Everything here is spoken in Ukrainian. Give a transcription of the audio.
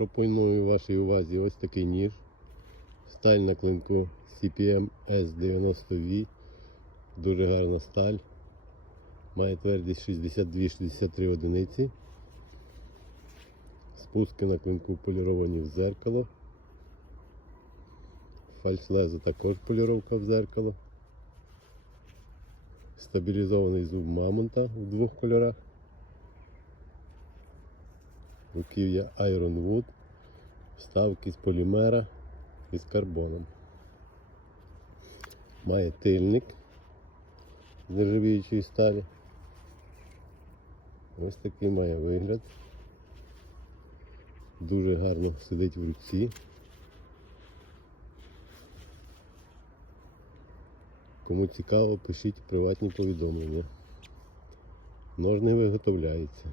Пропоную вашій увазі ось такий ніж. Сталь на клинку CPM S90V. Дуже гарна сталь. Має твердість 62-63 одиниці. Спуски на клинку поліровані в зеркало. Фальшлеза також поліровка в зеркало. Стабілізований зуб мамонта в двох кольорах. Руків'я Iron Wood, вставки з полімера і з карбоном. Має тильник з нержавіючої сталі. Ось такий має вигляд. Дуже гарно сидить в руці. Кому цікаво, пишіть приватні повідомлення. Нож не виготовляється.